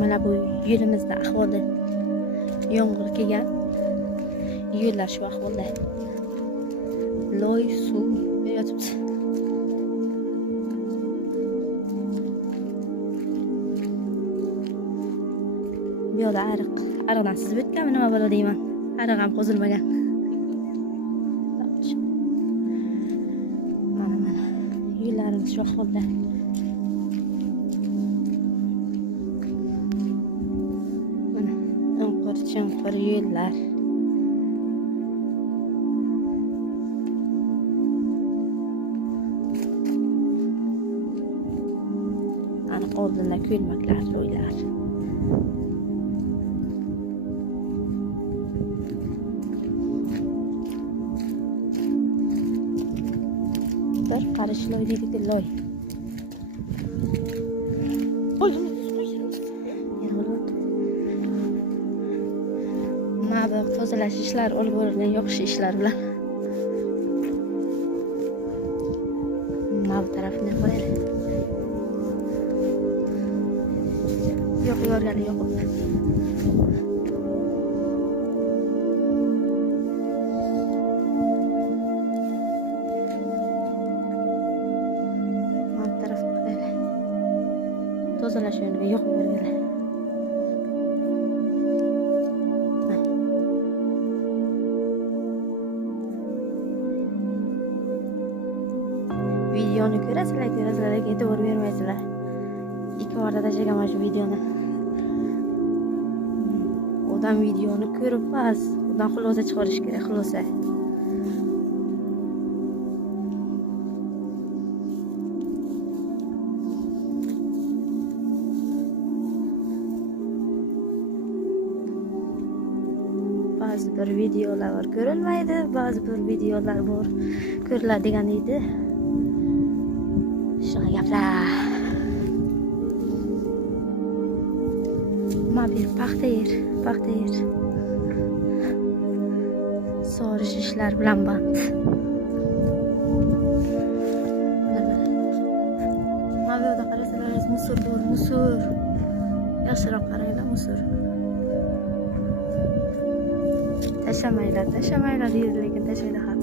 Mana bu yo'limizda ahvoli yomg'ir kelgan. Yo'llar shu ahvolda. Loy suv yotibdi. Bu yoqda ariqdan sizib o'tganmi nima bo'ladi deyman. Ariq ham qo'zilmagan. Mana yo'llarimiz shu ahvolda. Mana o'nqir yo'llar. Aniq oldinda ko'lmaklar, loylar. Bir qarish loy deydi, loy. Mana bu tozalash ishlari olib borilgan yoqish ishlari bilan. Mana bu tarafini qo'yaylik. Yo'q yorgani yo'q. Mana taraf qo'yaylik. Tozalash yo'liga yo'q yorgani. Videoni ko'rasizlar, lekin e'tibor bermaysizlar. 2 marta tashlagan shu videoni. Odam videoni ko'rib bas, undan xulosa chiqarish kerak, xulosa. Ba'zi bir videolar bor ko'rilmaydi, ba'zi bir videolar bor ko'riladigan deydi. Shunaqa gaplar. Mobil paxta yer. Sug'orish ishlar bilan band. Mana bu yerda qarasalaringiz musor bor, musor. Yaxshiroq qaranglar, musor. Tashlamaylar deydi, lekin tashlaydi haq.